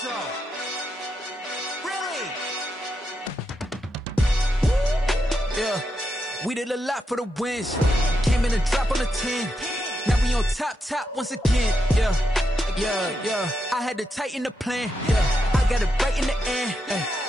so. Really? Yeah, we did a lot for the wins. Came in a drop on the 10. Now we on top once again. Yeah. I had to tighten the plan. Yeah, I got it right in the end.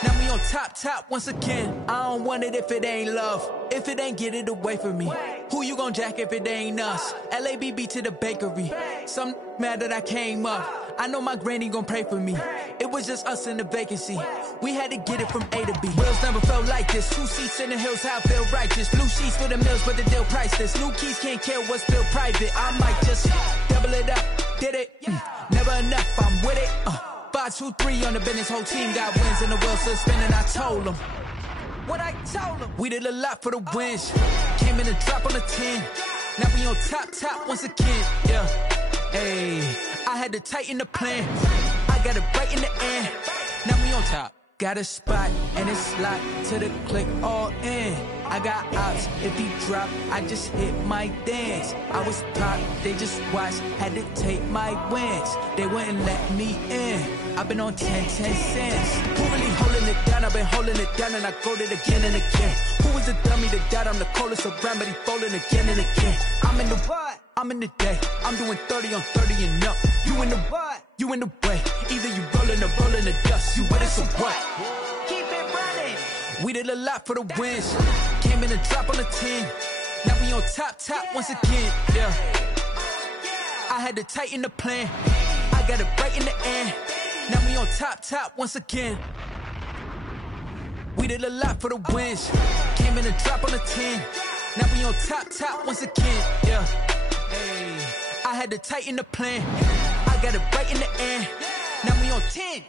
Now we on top once again. I don't want it if it ain't love. If it ain't, get it away from me. Who you gon' jack if it ain't us? LABB to the bakery. Some mad that I came up. I know my granny gon' pray for me. It was just us in the vacancy. We had to get it from A to B. Wheels never felt like this. 2 seats in the hills, how I feel righteous. Blue sheets for the mills, but the deal priceless. New keys can't kill what's still private. I might just double it up. Did it? Never enough, I'm with it. 5, 2, 3 on the business. Whole team got wins and the wheels still spinning. I told them what I told them. We did a lot for the wins. Came in a drop on the 10. Now we on top once again. Yeah. Hey, I had to tighten the plan. I got it right in the end. Now we on top. Got a spot and it's locked to the click all in. I got ops, if he drop, I just hit my dance. I was top, they just watched, had to take my wins. They wouldn't let me in. I've been on 10 cents. Who really holding it down? I've been holding it down and I go it again and again. Who was the dummy that doubt? I'm the coldest around, but he folding again and again. I'm in the what? I'm in the day. I'm doing 30 on 30 and up. You in the what? You in the way. Either you rolling or rolling the dust. You with us or what? Keep it running. We did a lot for the wins. Came in a drop on the 10. Now we on top once again. Yeah. I had to tighten the plan. I got it right in the end. Now we on top once again. We did a lot for the wins. Came in a drop on the 10. Now we on top once again. Yeah. Hey, I had to tighten the plan. I got it right in the end. Now we on 10.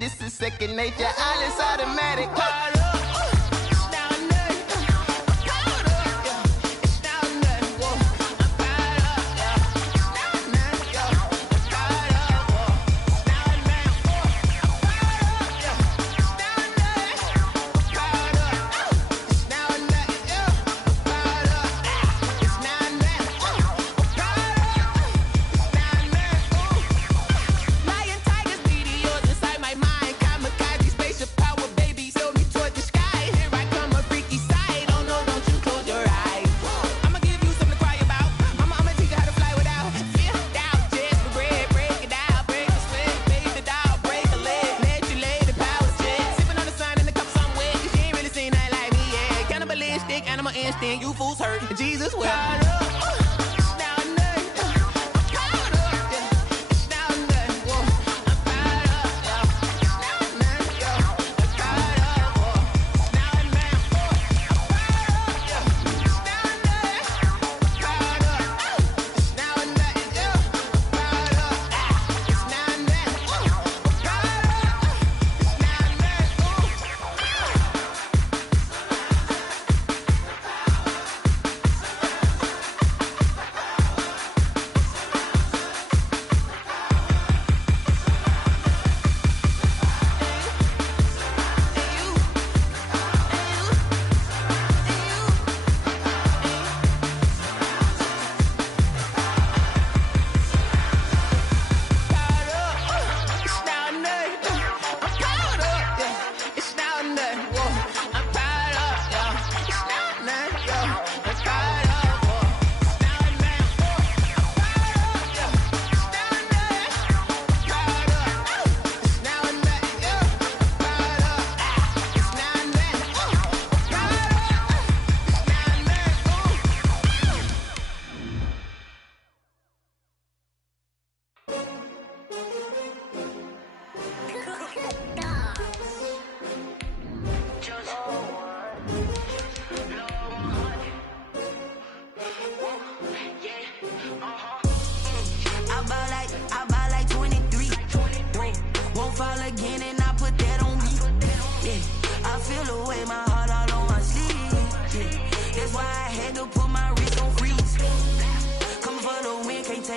This is second nature, all is automatic. Animal instinct, you fools hurt. Jesus will.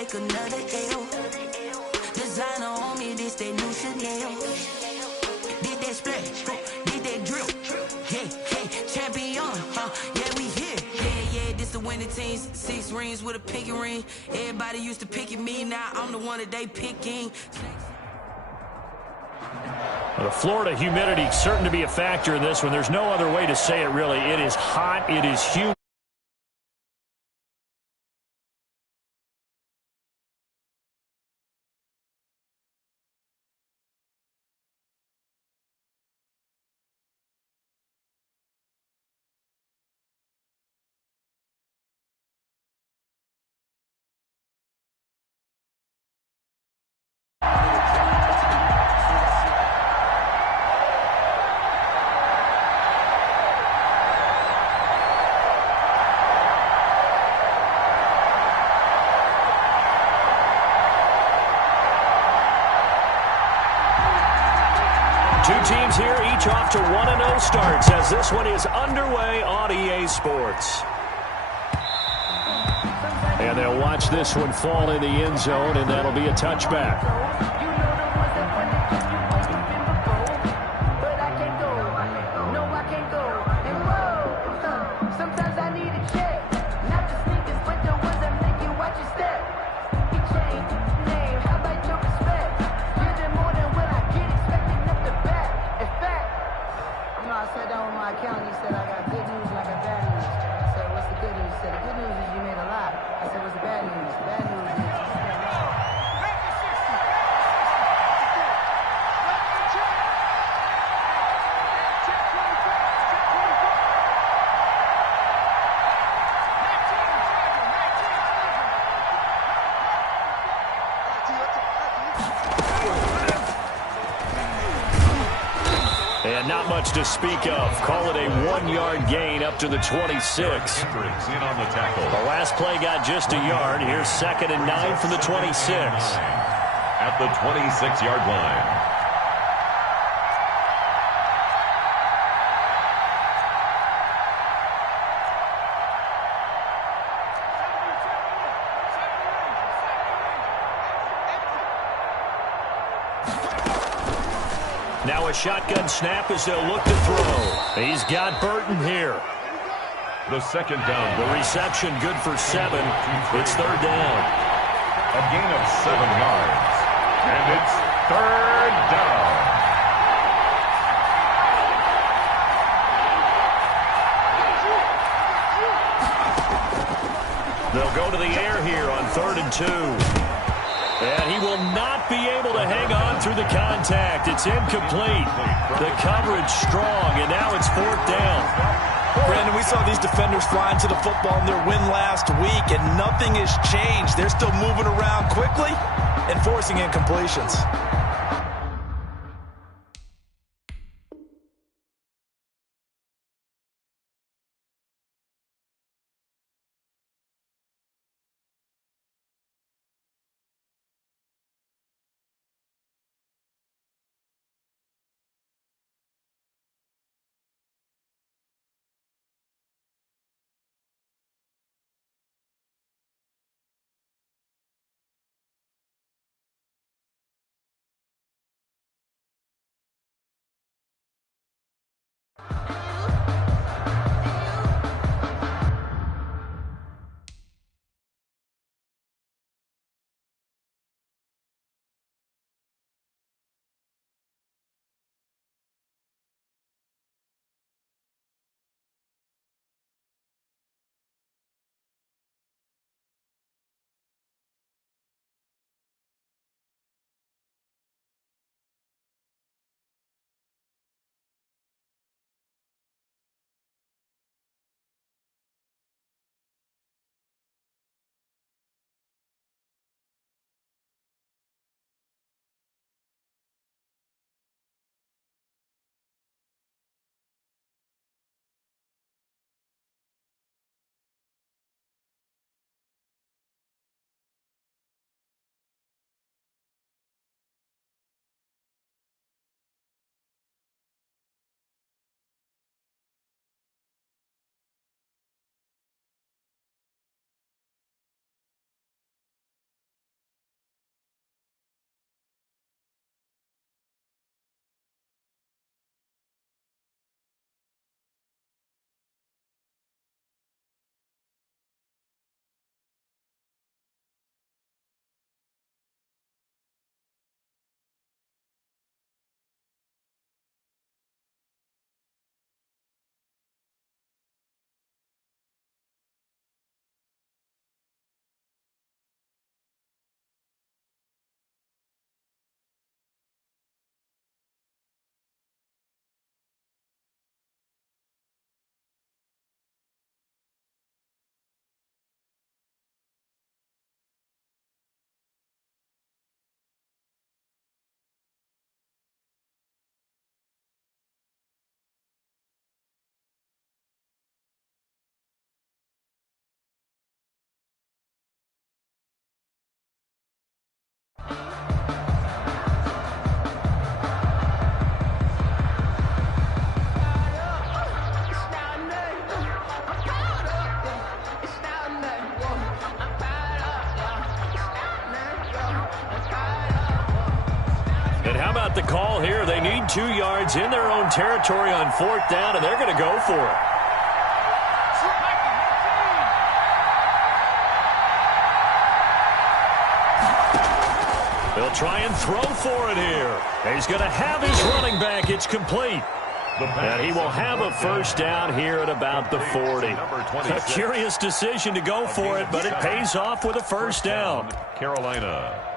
take another L. Designer on me, this that new Chanel. Did that splash, did that drip. Yeah, champion, yeah, we here. Yeah, this the winning teams. 6 rings with a pinky ring. Everybody used to picking me, now I'm the one that they picking. The Florida humidity certain to be a factor in this one. There's no other way to say it, really. It is hot. It is humid. Two teams here, each off to 1-0 starts as this one is underway on EA Sports. And they'll watch this one fall in the end zone, and that'll be a touchback. And not much to speak of. Call it a 1-yard gain up to the 26. In on the tackle. The last play got just a yard. Here's 2nd and 9 from the 26. At the 26-yard line. Now a shotgun snap as they'll look to throw. He's got Burton here. The second down. The reception good for 7. It's 3rd down. A gain of 7 yards. And it's 3rd down. They'll go to the air here on 3rd and 2. And he will not be able to hang on through the contact. It's incomplete. The coverage strong, and now it's 4th down. Brandon, we saw these defenders fly into the football in their win last week, and nothing has changed. They're still moving around quickly and forcing incompletions. got the call here. They need 2 yards in their own territory on 4th down, and they're going to go for it. They'll try and throw for it here. He's going to have his running back. It's complete. And he will have a first down here at about the 40. A curious decision to go for it, but it pays off with a first down. Carolina.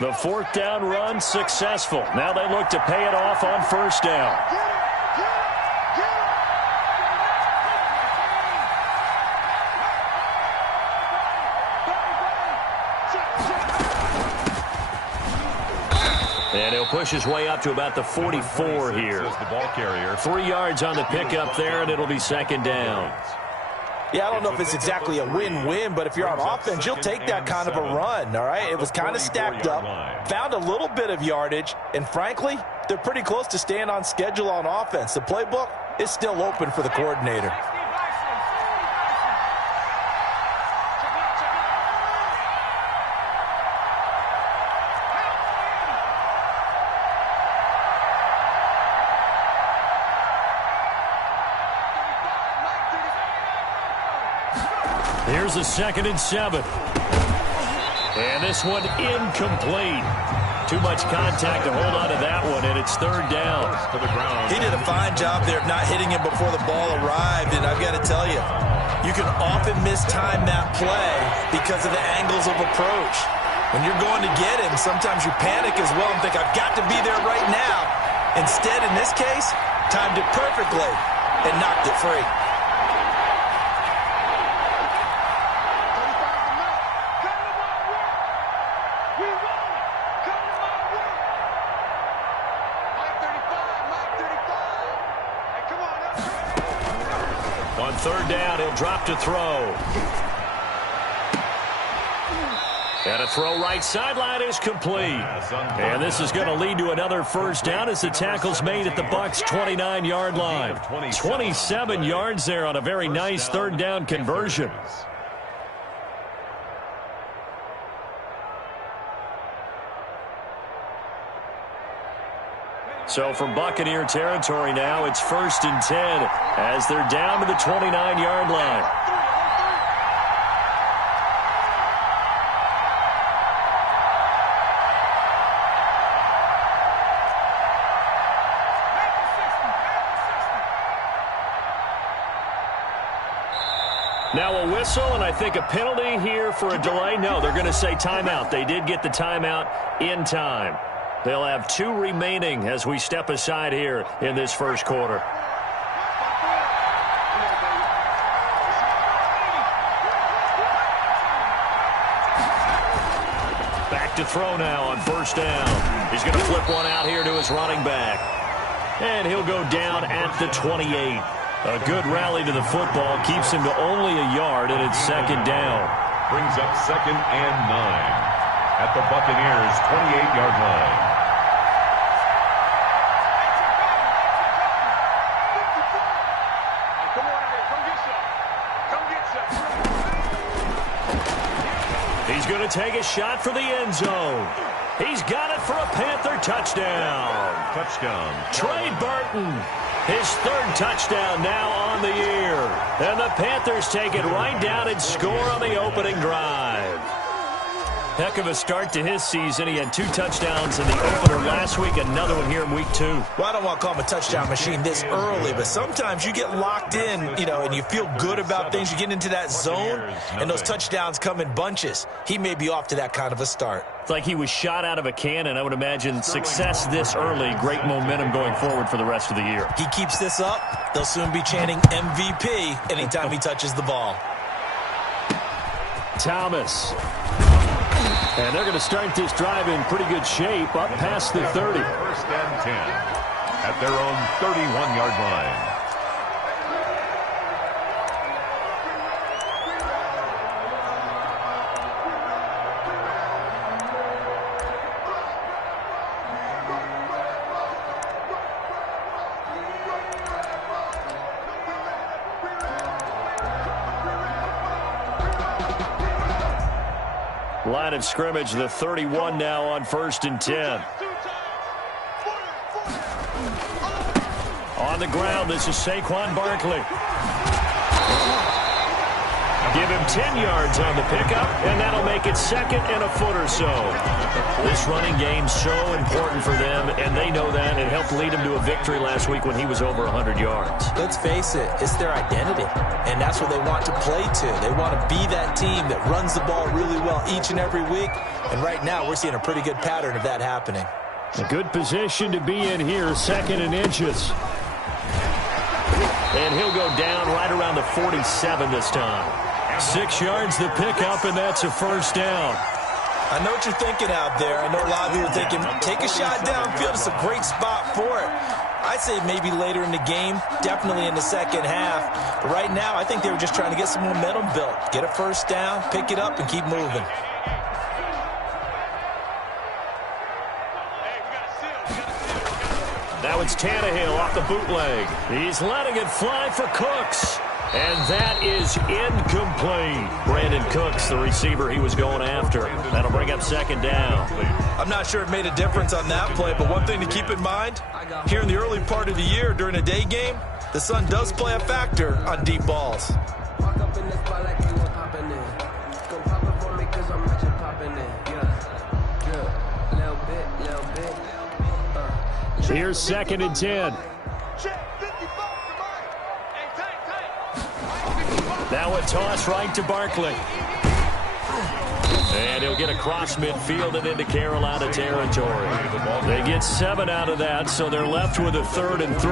The 4th down run successful. Now they look to pay it off on first down. And he'll push his way up to about the 44 here. 3 yards on the pickup there, and it'll be 2nd down. Yeah, I don't know if it's exactly a win-win, but if you're on offense, you'll take that kind of a run, all right? It was kind of stacked up, found a little bit of yardage, and frankly, they're pretty close to staying on schedule on offense. The playbook is still open for the coordinator. Here's a 2nd and 7. And this one incomplete. Too much contact to hold on to that one, and it's 3rd down. He did a fine job there of not hitting him before the ball arrived, and I've got to tell you, you can often mistime that play because of the angles of approach. When you're going to get him, sometimes you panic as well and think, I've got to be there right now. Instead, in this case, timed it perfectly and knocked it free. On 3rd down, he'll drop to throw. And a throw right sideline is complete. And this is going to lead to another first down as the tackle's made at the Bucs' 29-yard line. 27 yards there on a very nice 3rd down conversion. So from Buccaneer territory now, it's 1st and 10 as they're down to the 29-yard line. Now a whistle, and I think a penalty here for a delay. No, they're going to say timeout. They did get the timeout in time. They'll have 2 remaining as we step aside here in this first quarter. Back to throw now on first down. He's going to flip one out here to his running back. And he'll go down at the 28. A good rally to the football keeps him to only a yard, and it's 2nd down. Brings up 2nd and 9 at the Buccaneers' 28-yard line. He's going to take a shot for the end zone. He's got it for a Panther touchdown. Trey Burton, his 3rd touchdown now on the year. And the Panthers take it right down and score on the opening drive. Heck of a start to his season. He had 2 touchdowns in the opener last week, another one here in week 2. Well, I don't want to call him a touchdown machine this early, but sometimes you get locked in, and you feel good about things. You get into that zone, and those touchdowns come in bunches. He may be off to that kind of a start. It's like he was shot out of a cannon. I would imagine success this early, great momentum going forward for the rest of the year. He keeps this up, they'll soon be chanting MVP anytime he touches the ball. Thomas. And they're going to start this drive in pretty good shape, up past the 30. 1st and 10 at their own 31-yard line. line of scrimmage. The 31 now on 1st and 10. On the ground, this is Saquon Barkley. Give him 10 yards on the pickup, and that'll make it 2nd and a foot or so. This running game's so important for them, and they know that. It helped lead him to a victory last week when he was over 100 yards. Let's face it, it's their identity, and that's what they want to play to. They want to be that team that runs the ball really well each and every week, and right now we're seeing a pretty good pattern of that happening. A good position to be in here, 2nd and inches. And he'll go down right around the 47 this time. 6 yards the pickup, and that's a 1st down. I know what you're thinking out there. I know a lot of you are thinking, take a shot downfield. It's a great spot for it. I'd say maybe later in the game, definitely in the second half. But right now, I think they were just trying to get some momentum built. Get a 1st down, pick it up, and keep moving. Now it's Tannehill off the bootleg. He's letting it fly for Cooks. And that is incomplete. Brandon Cooks, the receiver he was going after. That'll bring up 2nd down. I'm not sure it made a difference on that play, but one thing to keep in mind, here in the early part of the year during a day game, the sun does play a factor on deep balls. Here's 2nd and 10. Now a toss right to Barkley. And he'll get across midfield and into Carolina territory. They get 7 out of that, so they're left with a 3rd and 3.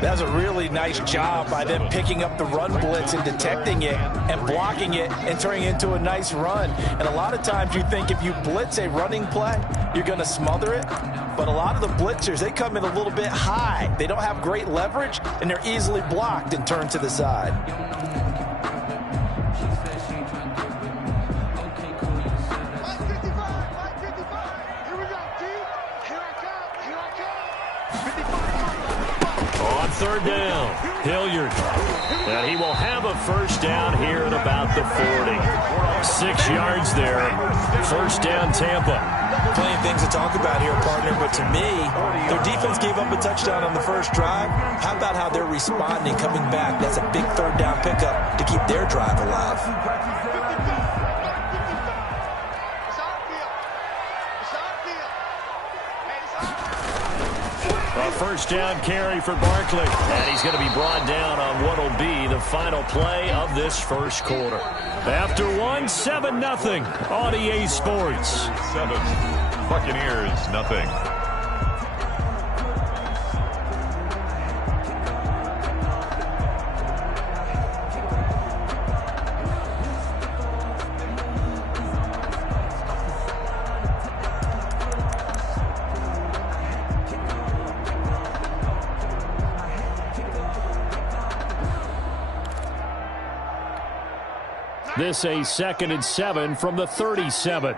That's a really nice job by them picking up the run blitz and detecting it and blocking it and turning it into a nice run. And a lot of times you think if you blitz a running play, you're going to smother it. But a lot of the blitzers, they come in a little bit high. They don't have great leverage, and they're easily blocked and turned to the side. On 3rd down, Hilliard. And he will have a 1st down here at about the 40. 6 yards there. 1st down, Tampa. Plenty of things to talk about here, partner, but to me, their defense gave up a touchdown on the first drive. How about how they're responding, coming back? That's a big 3rd down pickup to keep their drive alive. A 1st down carry for Barkley. And he's going to be brought down on what will be the final play of this 1st quarter. After 7-0 on EA Sports. 7, Buccaneers, nothing. This a 2nd and 7 from the 37.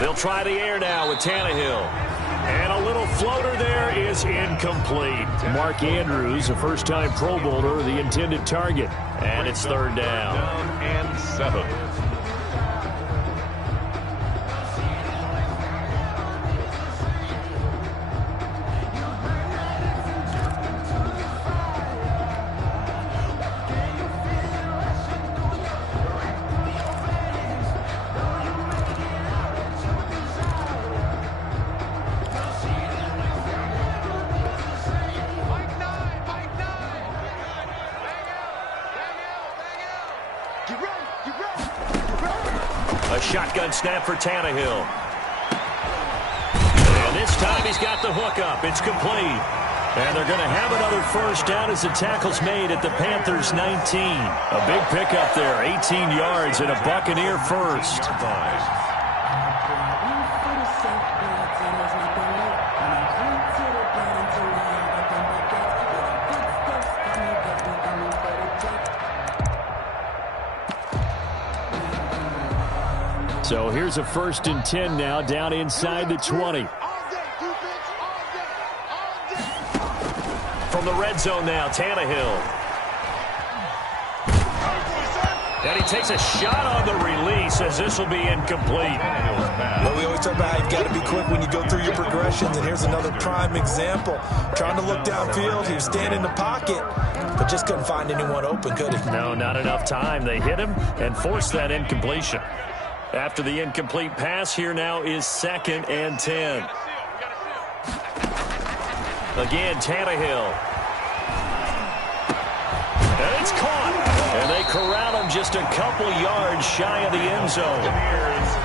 They'll try the air now with Tannehill. And a little floater there is incomplete. Mark Andrews, a first-time Pro Bowler, the intended target. And it's 3rd down. 3rd and 7. A shotgun snap for Tannehill. And this time he's got the hookup. It's complete. And they're going to have another 1st down as the tackle's made at the Panthers' 19. A big pickup there, 18 yards and a Buccaneer 1st. So here's a 1st and 10 now, down inside the 20. From From the red zone now, Tannehill. And he takes a shot on the release as this will be incomplete. Well, we always talk about how you've got to be quick when you go through your progressions, and here's another prime example. Trying to look downfield, he was standing in the pocket, but just couldn't find anyone open, could he? No, not enough time. They hit him and forced that incompletion. After the incomplete pass, here now is 2nd and 10. Again, Tannehill. And it's caught. And they corral him just a couple yards shy of the end zone.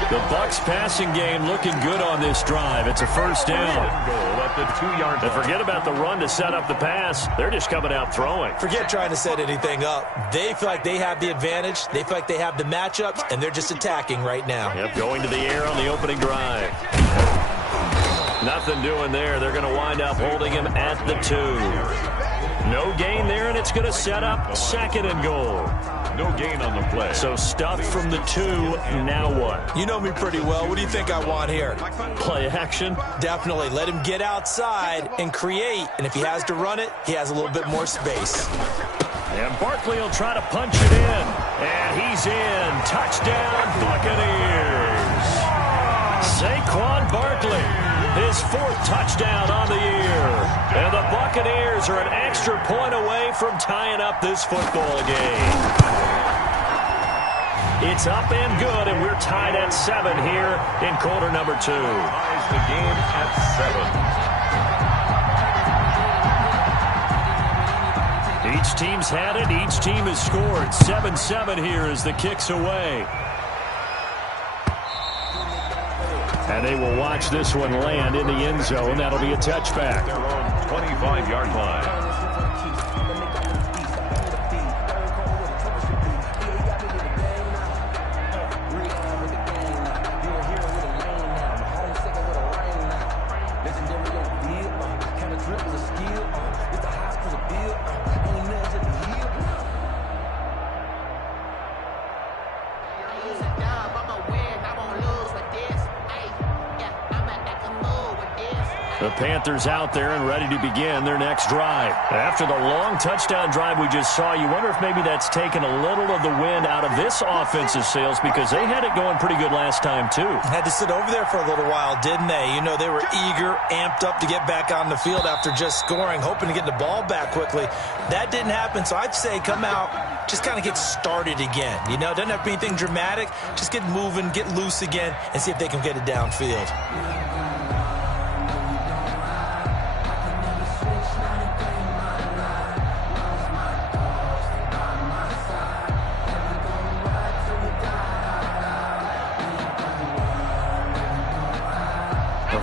The Bucs passing game looking good on this drive. It's a first down. And forget about the run to set up the pass. They're just coming out throwing. Forget trying to set anything up. They feel like they have the advantage. They feel like they have the matchups, and they're just attacking right now. Yep, going to the air on the opening drive. Nothing doing there. They're going to wind up holding him at the 2. No gain there, and it's going to set up 2nd and goal. No gain on the play. So stuffed from the 2, now what? You know me pretty well. What do you think I want here? Play action? Definitely. Let him get outside and create, and if he has to run it, he has a little bit more space. And Barkley will try to punch it in, and he's in. Touchdown, Buccaneers. Saquon Barkley. His 4th touchdown on the year. And the Buccaneers are an extra point away from tying up this football game. It's up and good, and we're tied at 7 here in quarter number 2. Ties the game at 7. Each team's had it. Each team has scored. 7-7 here as the kick's away. And they will watch this one land in the end zone. That'll be a touchback. Their own 25-yard line. The Panthers out there and ready to begin their next drive. After the long touchdown drive we just saw, you wonder if maybe that's taken a little of the wind out of this offensive sails because they had it going pretty good last time too. Had to sit over there for a little while, didn't they? You know, they were eager, amped up to get back on the field after just scoring, hoping to get the ball back quickly. That didn't happen, so I'd say come out, just kind of get started again. You know, doesn't have to be anything dramatic. Just get moving, get loose again, and see if they can get it downfield.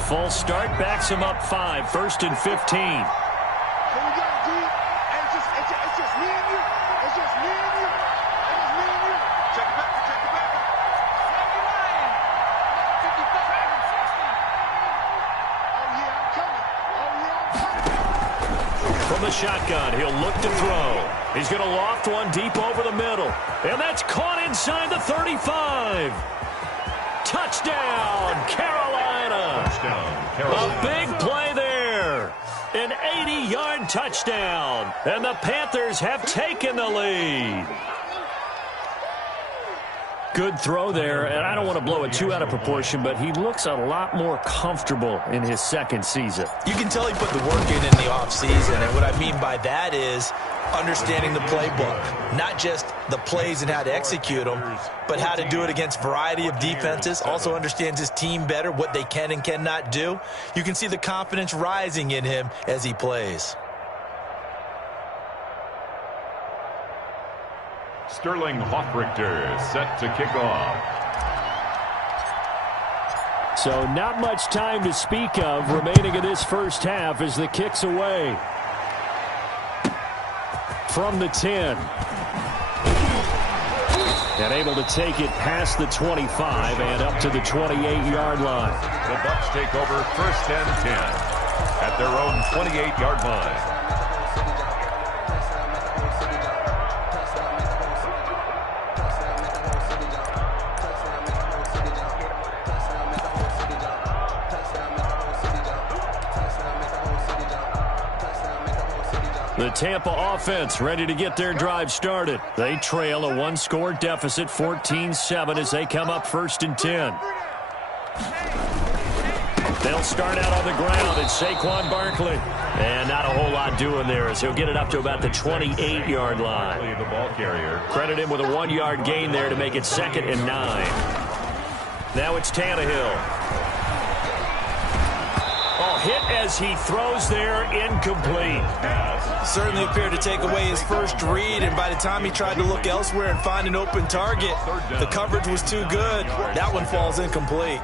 Full start backs him up 5, 1st and 15. Can we get it deep? It's just me and you. It's just me and you. It's just me and you. Check it back. Check it back. 59. 55. Oh, yeah, I'm coming. From the shotgun, he'll look to throw. He's going to loft one deep over the middle. And that's caught inside the 35. Touchdown, Carolina. Touchdown, Carolina. A big play there. An 80-yard touchdown. And the Panthers have taken the lead. Good throw there, and I don't want to blow it too out of proportion, but he looks a lot more comfortable in his 2nd season. You can tell he put the work in the offseason, and what I mean by that is understanding the playbook. Not just the plays and how to execute them, but how to do it against a variety of defenses. Also understands his team better, what they can and cannot do. You can see the confidence rising in him as he plays. Sterling Hoffrichter set to kick off. So not much time to speak of remaining in this first half as the kick's away. From the 10. And able to take it past the 25 and up to the 28-yard line. The Bucs take over 1st and 10 at their own 28-yard line. Tampa offense ready to get their drive started. They trail a one-score deficit, 14-7, as they come up 1st and 10. They'll start out on the ground. It's Saquon Barkley. And not a whole lot doing there as he'll get it up to about the 28-yard line. The ball carrier. Credit him with a 1-yard gain there to make it 2nd and 9. Now it's Tannehill. Oh, hit as he throws there, incomplete. Certainly appeared to take away his first read, and by the time he tried to look elsewhere and find an open target, the coverage was too good. That one falls incomplete.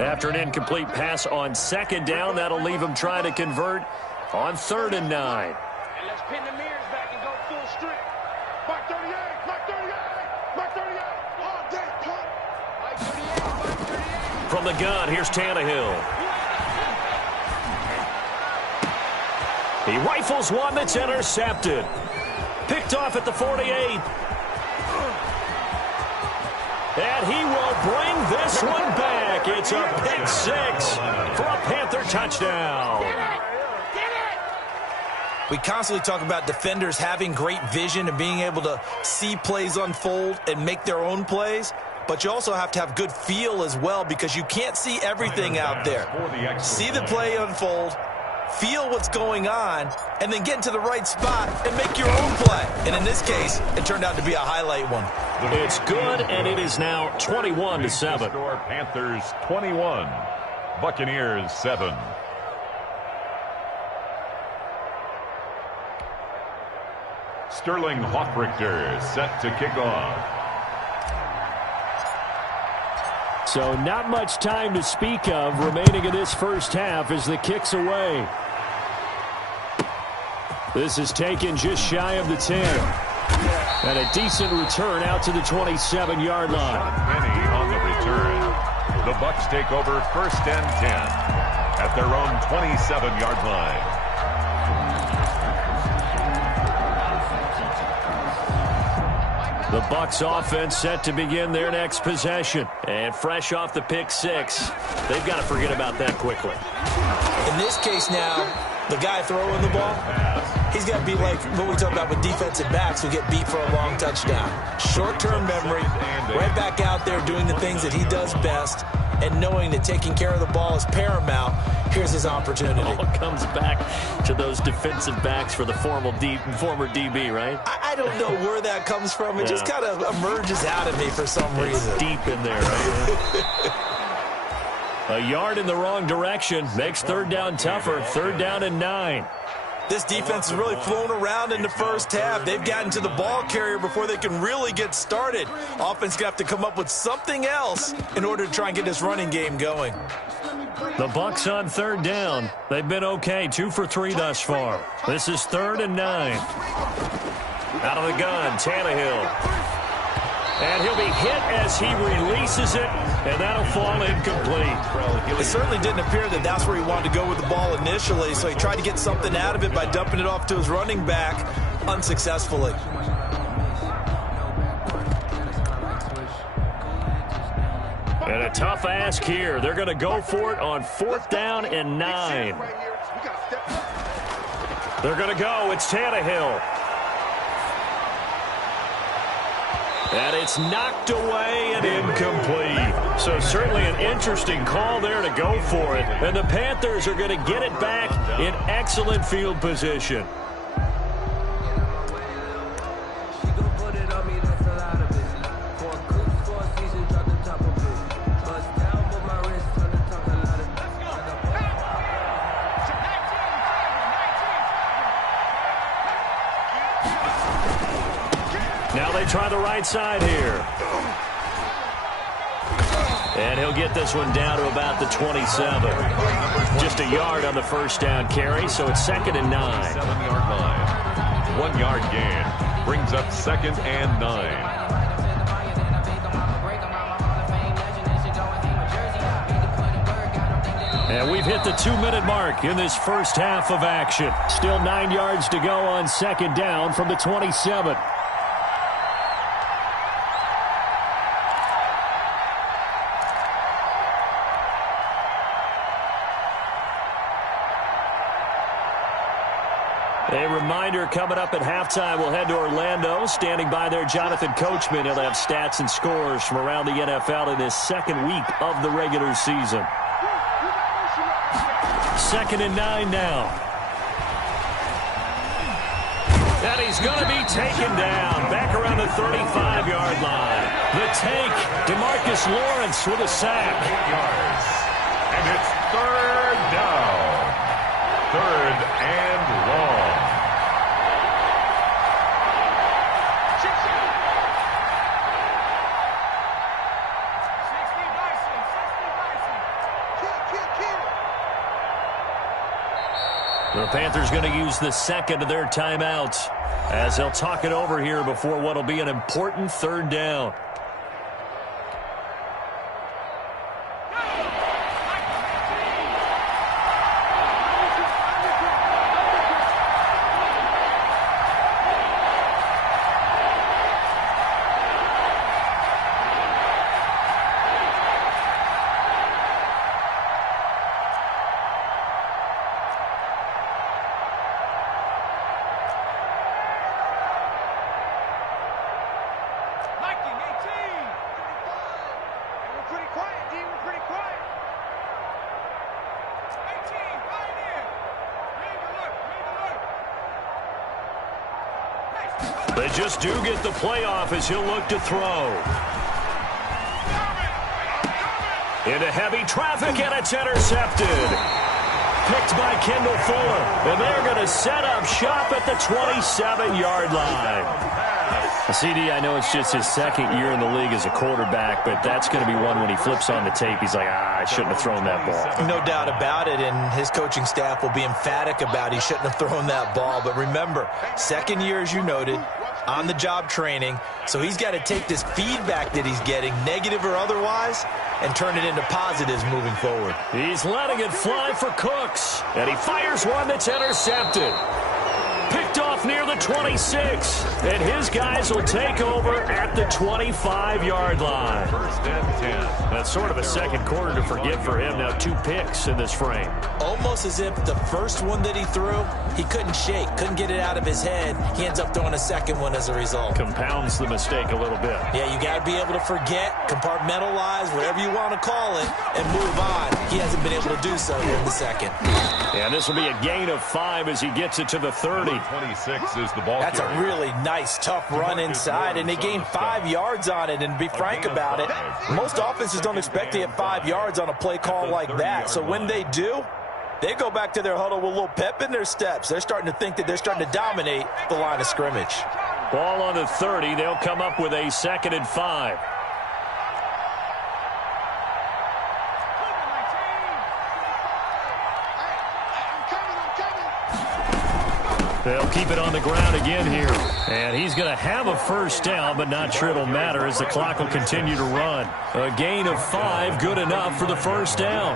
After an incomplete pass on 2nd down, that'll leave him trying to convert on 3rd and 9. And let's pin the mirrors back and go full strip. Mark 38, Mark 38, Mark 38, all day, cut. Mark 38, Mark 38. From the gun, here's Tannehill. He rifles one that's intercepted. Picked off at the 48. And he will bring this one back. It's a pick 6 for a Panther touchdown. We constantly talk about defenders having great vision and being able to see plays unfold and make their own plays. But you also have to have good feel as well, because you can't see everything out there. See the play unfold, feel what's going on, and then get into the right spot and make your own play. And in this case, it turned out to be a highlight one. It's good, and it is now 21-7. Panthers 21, Buccaneers 7. Sterling Hoffrichter set to kick off. So not much time to speak of remaining in this first half as the kick's away. This is taken just shy of the 10. And a decent return out to the 27-yard line. Penny on the return. The Bucs take over 1st and 10 at their own 27-yard line. The Bucs offense set to begin their next possession. And fresh off the pick 6, they've got to forget about that quickly. In this case now, the guy throwing the ball, he's got to be like what we talk about with defensive backs who get beat for a long touchdown. Short-term memory, right back out there doing the things that he does best, and knowing that taking care of the ball is paramount. Here's his opportunity. It all comes back to those defensive backs for the former DB, right? I don't know where that comes from. It just kind of emerges out of me for some reason. Deep in there, right? A yard in the wrong direction makes 3rd down tougher. 3rd down and 9. This defense has really flown around in the first half. They've gotten to the ball carrier before they can really get started. Offense going to have to come up with something else in order to try and get this running game going. The Bucs on 3rd down. They've been okay, 2 for 3 thus far. This is 3rd and 9. Out of the gun, Tannehill. And he'll be hit as he releases it, and that'll fall incomplete. It certainly didn't appear that that's where he wanted to go with the ball initially, so he tried to get something out of it by dumping it off to his running back unsuccessfully. And a tough ask here. They're going to go for it on 4th down and 9. They're going to go. It's Tannehill. And it's knocked away and incomplete. So certainly an interesting call there to go for it. And the Panthers are going to get it back in excellent field position. Now they try the right side here. And he'll get this one down to about the 27. Just a yard on the first down carry, so it's 2nd and 9. 7-yard line. 1 yard gain. Brings up 2nd and 9. And we've hit the 2-minute mark in this first half of action. Still 9 yards to go on second down from the 27. A reminder, coming up at halftime, we'll head to Orlando. Standing by there, Jonathan Coachman. He'll have stats and scores from around the NFL in his second week of the regular season. 2nd and 9 now. And he's going to be taken down. Back around the 35-yard line. The tank, DeMarcus Lawrence with a sack. 8 yards. And it's 3rd down. 3rd and long. The Panthers going to use the second of their timeouts as they'll talk it over here before what will be an important 3rd down. They just do get the playoff as he'll look to throw. Into heavy traffic, and it's intercepted. Picked by Kendall Fuller. And they're going to set up shop at the 27-yard line. CD, I know it's just his second year in the league as a quarterback, but that's going to be one when he flips on the tape. He's like, I shouldn't have thrown that ball. No doubt about it, and his coaching staff will be emphatic about he shouldn't have thrown that ball. But remember, second year, as you noted, on-the-job training, so he's got to take this feedback that he's getting, negative or otherwise, and turn it into positives moving forward. He's letting it fly for Cooks, and he fires one that's intercepted. Picked off near the 26, and his guys will take over at the 25-yard line. 1st and 10. That's sort of a second quarter to forget for him. Now 2 picks in this frame. Almost as if the first one that he threw, he couldn't shake, couldn't get it out of his head. He ends up throwing a second one as a result. Compounds the mistake a little bit. Yeah, you got to be able to forget, compartmentalize, whatever you want to call it, and move on. He hasn't been able to do so in the second. And this will be a gain of 5 as he gets it to the 30. 26 is the ball That's carrier. a really nice, tough run inside, and they gained 5 yards on it. And to be frank about it, most offenses don't expect to get 5 yards on a play call like that. So when they do, they go back to their huddle with a little pep in their steps. They're starting to think that they're starting to dominate the line of scrimmage. Ball on the 30. They'll come up with a 2nd and 5. They'll keep it on the ground again here. And he's going to have a first down, but not sure it'll matter as the clock will continue to run. A gain of 5, good enough for the first down.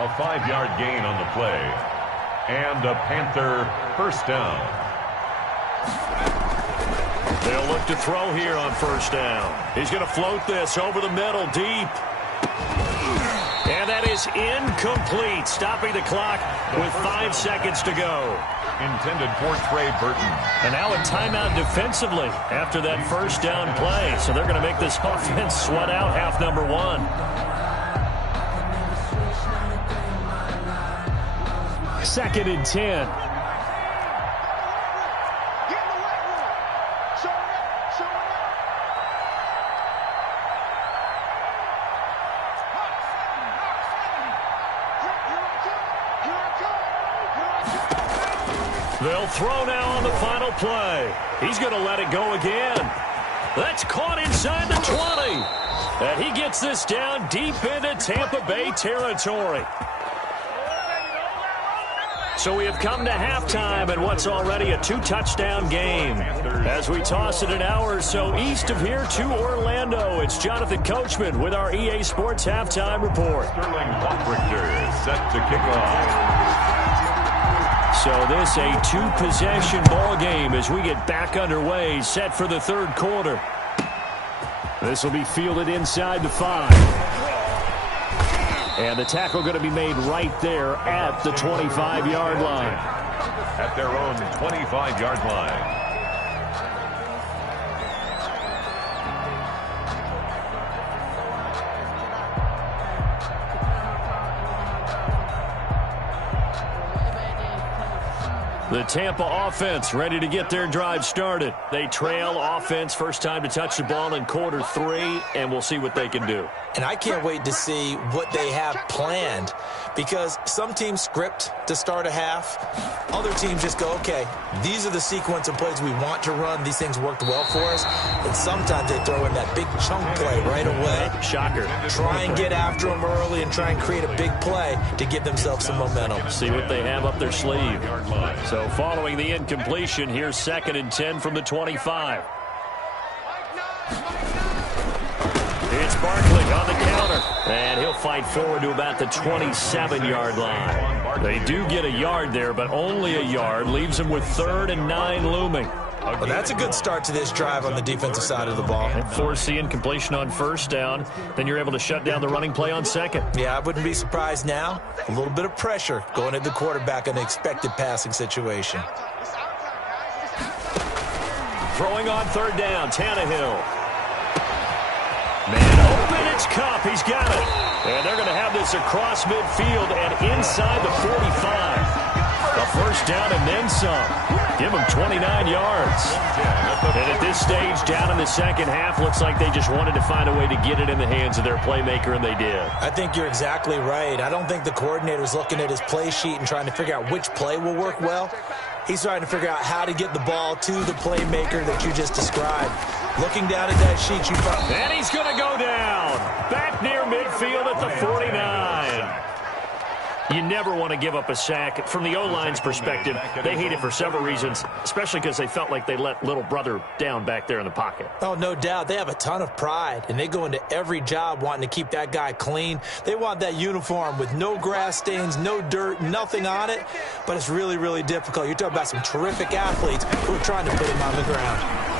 A 5-yard gain on the play. And a Panther first down. They'll look to throw here on first down. He's going to float this over the middle deep. And that is incomplete, stopping the clock with 5 seconds to go. Intended for Trey Burton. And now a timeout defensively after that first down play. So they're going to make this offense sweat out half number 1. Second and 10. They'll throw now on the final play. He's going to let it go again. That's caught inside the 20. And he gets this down deep into Tampa Bay territory. So we have come to halftime in what's already a 2-touchdown game. As we toss it an hour or so east of here to Orlando, it's Jonathan Coachman with our EA Sports Halftime Report. Sterling Richter set to kick off. So this a 2-possession ball game as we get back underway, set for the third quarter. This will be fielded inside the 5. And the tackle going to be made right there at the 25-yard line. At their own 25-yard line. The Tampa offense ready to get their drive started. They trail offense first time to touch the ball in quarter 3, and we'll see what they can do. And I can't wait to see what they have planned, because some teams script to start a half. Other teams just go, okay, these are the sequence of plays we want to run. These things worked well for us. And sometimes they throw in that big chunk play right away. Shocker. Try and get after them early and try and create a big play to give themselves some momentum. See what they have up their sleeve. So following the incompletion, here's 2nd and 10 from the 25. It's Barkley on the counter, and he'll fight forward to about the 27-yard line. They do get a yard there, but only a yard. Leaves them with 3rd and 9 looming. Well, that's a good start to this drive on the defensive side of the ball. And force the incompletion on first down. Then you're able to shut down the running play on second. Yeah, I wouldn't be surprised now. A little bit of pressure going at the quarterback in an expected passing situation. Throwing on 3rd down, Tannehill. Man open, it's Kupp. He's got it. And they're going to have this across midfield and inside the 45. A first down and then some. Give them 29 yards. And at this stage, down in the second half, looks like they just wanted to find a way to get it in the hands of their playmaker, and they did. I think you're exactly right. I don't think the coordinator's looking at his play sheet and trying to figure out which play will work well. He's trying to figure out how to get the ball to the playmaker that you just described. Looking down at that sheet, you find... And he's going to go down. Back near midfield at the 49. You never want to give up a sack. From the O-line's perspective, they hate it for several reasons, especially because they felt like they let little brother down back there in the pocket. Oh, no doubt. They have a ton of pride, and they go into every job wanting to keep that guy clean. They want that uniform with no grass stains, no dirt, nothing on it, but it's really, really difficult. You're talking about some terrific athletes who are trying to put him on the ground.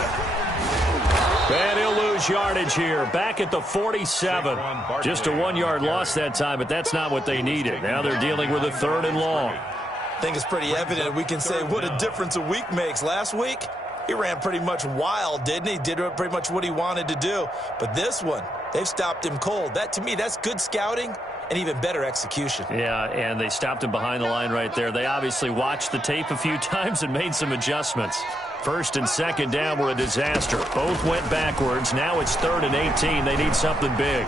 And he'll lose yardage here. Back at the 47. Just a 1-yard loss that time, but that's not what they needed. Now they're dealing with a 3rd and long. I think it's pretty evident we can say what a difference a week makes. Last week, he ran pretty much wild, didn't he? Did pretty much what he wanted to do. But this one, they've stopped him cold. That, to me, that's good scouting and even better execution. Yeah, and they stopped him behind the line right there. They obviously watched the tape a few times and made some adjustments. 1st and 2nd down were a disaster. Both went backwards. Now it's 3rd and 18. They need something big.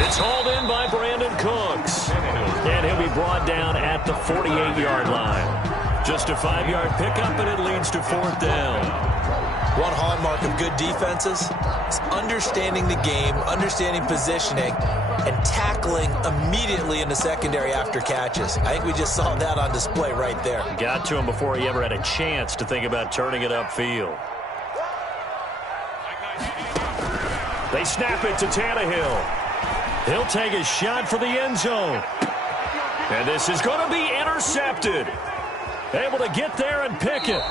It's hauled in by Brandon Cooks. And he'll be brought down at the 48-yard line. Just a 5-yard pickup, and it leads to 4th down. One hallmark of good defenses is understanding the game, understanding positioning, and tackling immediately in the secondary after catches. I think we just saw that on display right there. Got to him before he ever had a chance to think about turning it upfield. They snap it to Tannehill. He'll take a shot for the end zone. And this is going to be intercepted. Able to get there and pick it.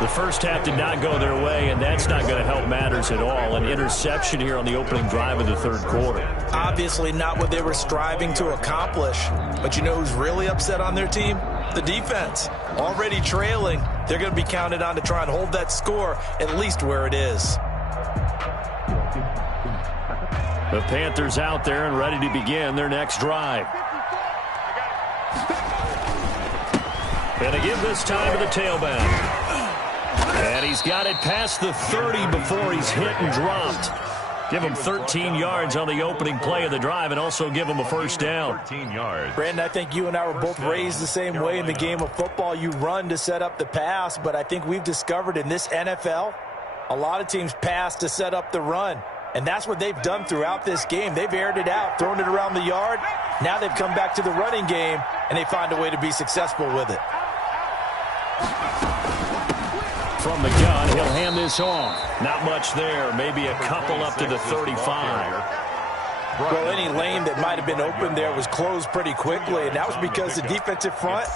The first half did not go their way, and that's not going to help matters at all. An interception here on the opening drive of the 3rd quarter. Obviously not what they were striving to accomplish. But you know who's really upset on their team? The defense. Already trailing. They're going to be counted on to try and hold that score at least where it is. The Panthers out there and ready to begin their next drive. And to give this time to the tailback. And he's got it past the 30 before he's hit and dropped. Give him 13 yards on the opening play of the drive and also give him a first down. 13 yards. Brandon, I think you and I were both raised the same way in the game of football. You run to set up the pass, but I think we've discovered in this NFL, a lot of teams pass to set up the run. And that's what they've done throughout this game. They've aired it out, thrown it around the yard. Now they've come back to the running game and they find a way to be successful with it. From the gun, he'll hand this off. Not much there. Maybe a couple up to the 35. Well, any lane that might have been open there was closed pretty quickly, and that was because the defensive front,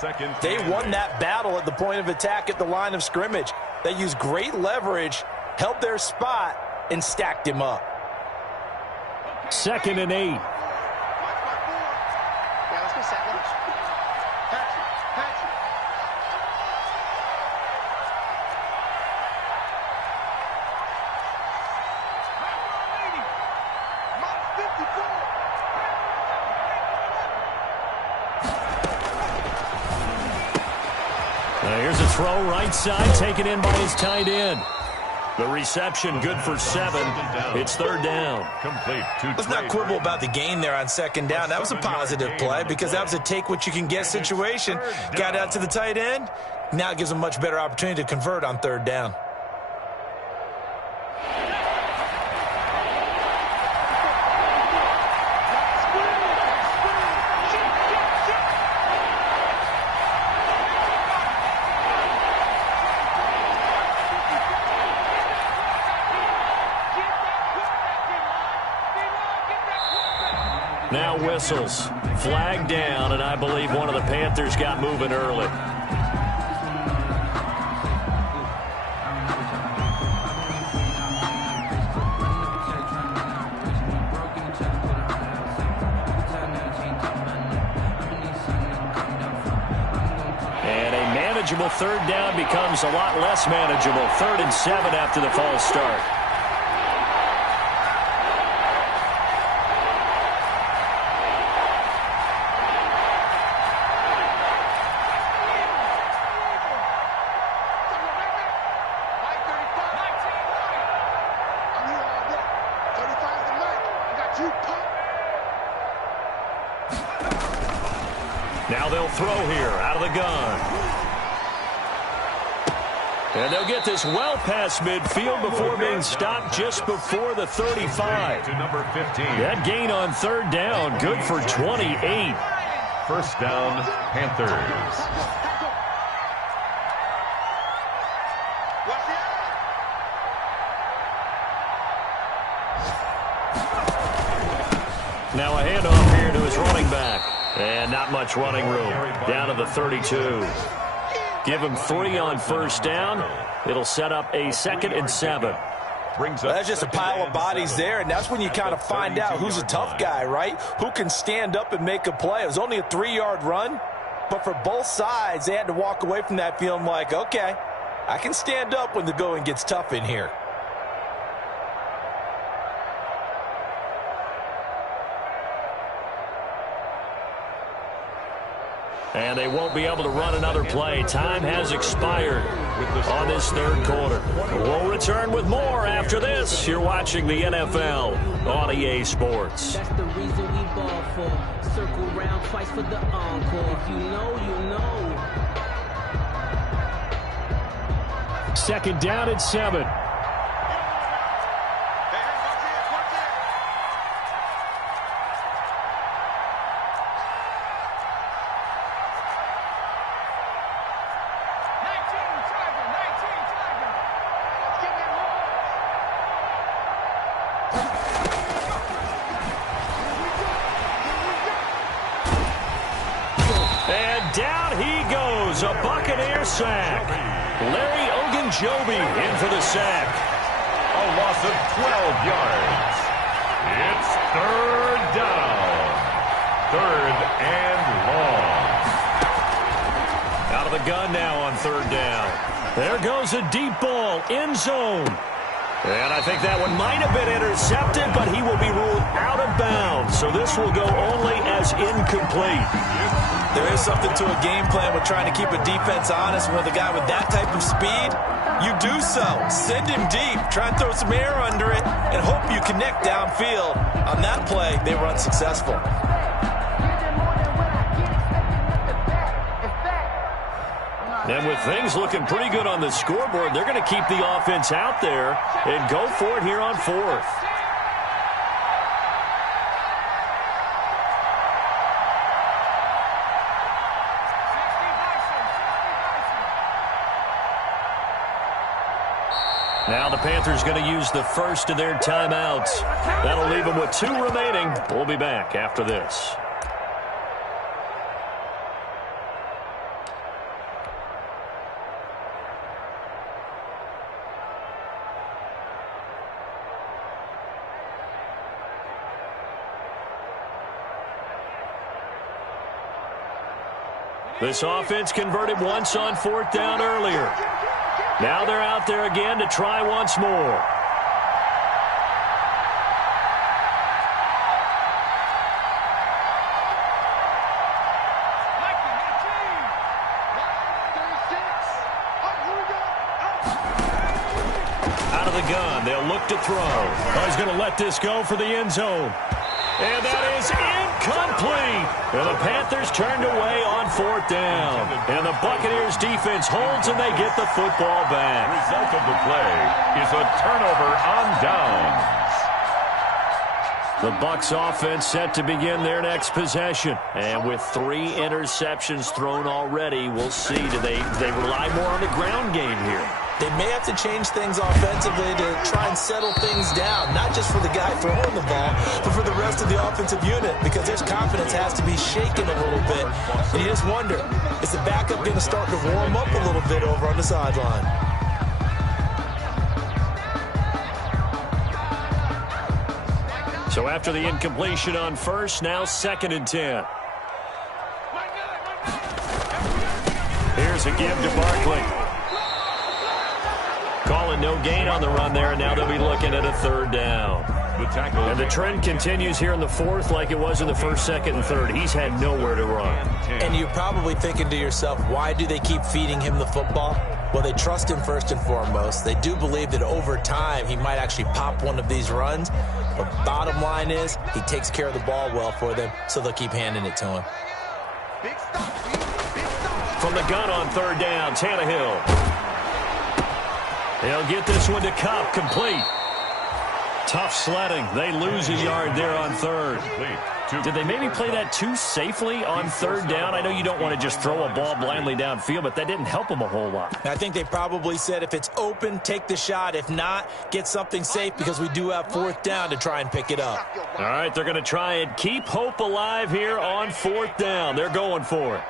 they won that battle at the point of attack at the line of scrimmage. They used great leverage, held their spot, and stacked him up. 2nd and 8. Yeah, let's get set. Patrick. Here's a throw right side, taken in by his tight end. The reception good for 7. It's 3rd down. Complete. Let's not quibble about the gain there on 2nd down. That was a positive play because that was a take-what-you-can-get situation. Got out to the tight end. Now it gives them a much better opportunity to convert on 3rd down. Now whistles. Flag down, and I believe one of the Panthers got moving early. And a manageable 3rd down becomes a lot less manageable. 3rd and 7 after the false start. Now they'll throw here out of the gun. And they'll get this well past midfield before being stopped just before the 35. To number 15. That gain on 3rd down, good for 28. 1st down, Panthers. Now a handoff here to his running back. And not much running room. Down to the 32. Give him 3 on 1st down. It'll set up a 2nd and 7. That's just a pile of bodies there, and that's when you kind of find out who's a tough guy, right? Who can stand up and make a play. It was only a 3-yard run, but for both sides, they had to walk away from that feeling like, okay, I can stand up when the going gets tough in here. And they won't be able to run another play. Time has expired on this 3rd quarter. We'll return with more after this. You're watching the NFL on EA Sports. That's the reason we ball for. Circle round twice for the encore. If you know, you know. 2nd down and 7. A Buccaneer sack. Larry Ogunjobi in for the sack. A loss of 12 yards. It's 3rd down. 3rd and long. Out of the gun now on 3rd down. There goes a deep ball, end zone. And I think that one might have been intercepted, but he will be ruled out of bounds. So this will go only as incomplete. There is something to a game plan with trying to keep a defense honest. With a guy with that type of speed, you do so. Send him deep. Try and throw some air under it and hope you connect downfield. On that play, they were unsuccessful. And with things looking pretty good on the scoreboard, they're going to keep the offense out there and go for it here on 4th. Now the Panthers going to use the first of their timeouts. That'll leave them with 2 remaining. We'll be back after this. This offense converted once on 4th down earlier. Now they're out there again to try once more. Out of the gun, they'll look to throw. Oh, he's going to let this go for the end zone. And that is incomplete. And the Panthers turned away on 4th down. And the Buccaneers defense holds and they get the football back. The result of the play is a turnover on downs. The Bucs offense set to begin their next possession. And with 3 interceptions thrown already, we'll see. Do they rely more on the ground game here? They may have to change things offensively to try and settle things down, not just for the guy throwing the ball, but for the rest of the offensive unit, because their confidence has to be shaken a little bit. And you just wonder, is the backup going to start to warm up a little bit over on the sideline? So after the incompletion on first, now 2nd and 10. Here's a give to Barkley. Calling no gain on the run there, and now they'll be looking at a 3rd down. And the trend continues here in the 4th like it was in the 1st, 2nd, and 3rd. He's had nowhere to run. And you're probably thinking to yourself, why do they keep feeding him the football? Well, they trust him first and foremost. They do believe that over time he might actually pop one of these runs. But bottom line is he takes care of the ball well for them, so they'll keep handing it to him. From the gun on 3rd down, Tannehill. They'll get this one to Cup, complete. Tough sledding. They lose a yard there on 3rd. Did they maybe play that too safely on 3rd down? I know you don't want to just throw a ball blindly downfield, but that didn't help them a whole lot. I think they probably said if it's open, take the shot. If not, get something safe because we do have 4th down to try and pick it up. All right, they're going to try and keep hope alive here on 4th down. They're going for it.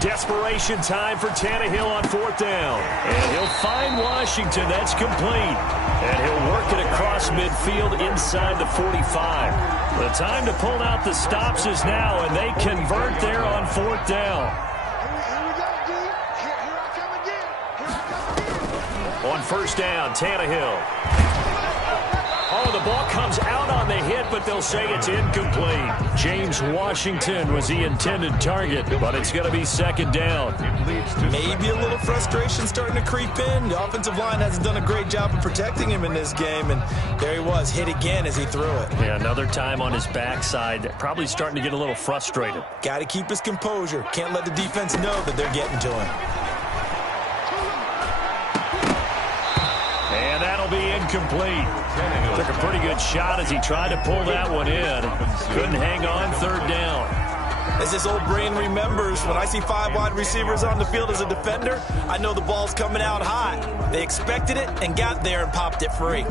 Desperation time for Tannehill on 4th down. And he'll find Washington. That's complete. And he'll work it across midfield inside the 45. The time to pull out the stops is now, and they convert there on 4th down. On 1st down, Tannehill. Oh, the ball comes out on the hit, but they'll say it's incomplete. James Washington was the intended target, but it's going to be 2nd down. Maybe a little frustration starting to creep in. The offensive line hasn't done a great job of protecting him in this game, and there he was, hit again as he threw it. Yeah, another time on his backside, probably starting to get a little frustrated. Got to keep his composure. Can't let the defense know that they're getting to him. And that'll be incomplete. Took a pretty good shot as he tried to pull that one in. Couldn't hang on 3rd down. As this old brain remembers, when I see 5 wide receivers on the field as a defender, I know the ball's coming out hot. They expected it and got there and popped it free.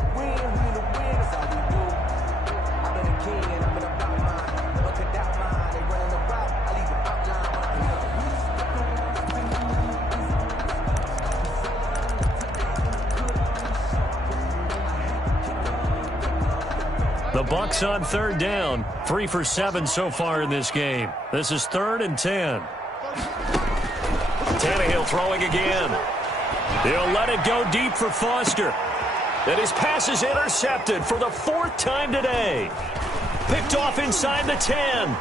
The Bucs on 3rd down, 3 for 7 so far in this game. This is 3rd and 10. Tannehill throwing again. He'll let it go deep for Foster. And his pass is intercepted for the 4th time today. Picked off inside the 10.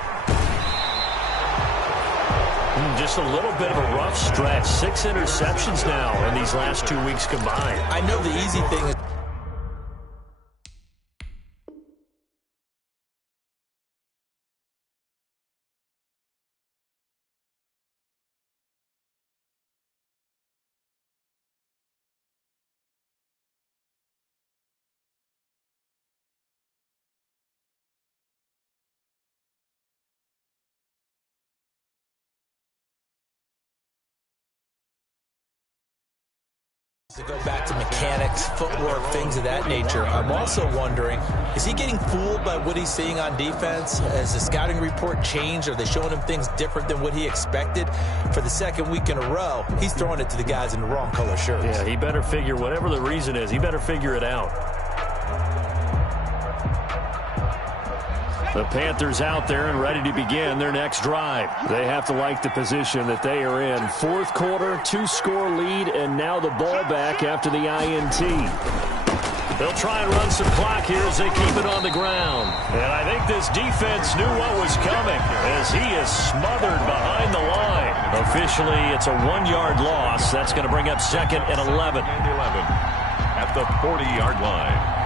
Just a little bit of a rough stretch. 6 interceptions now in these last 2 weeks combined. I know the easy thing is To go back to mechanics, footwork, things of that nature, I'm also wondering, is he getting fooled by what he's seeing on defense? Has the scouting report changed? Are they showing him things different than what he expected? For the second week in a row, he's throwing it to the guys in the wrong color shirts. Yeah, he better figure, whatever the reason is, he better figure it out. The Panthers out there and ready to begin their next drive. They have to like the position that they are in. Fourth quarter, 2-score lead, and now the ball back after the INT. They'll try and run some clock here as they keep it on the ground. And I think this defense knew what was coming as he is smothered behind the line. Officially, it's a 1-yard loss. That's going to bring up 2nd and 11. At the 40-yard line.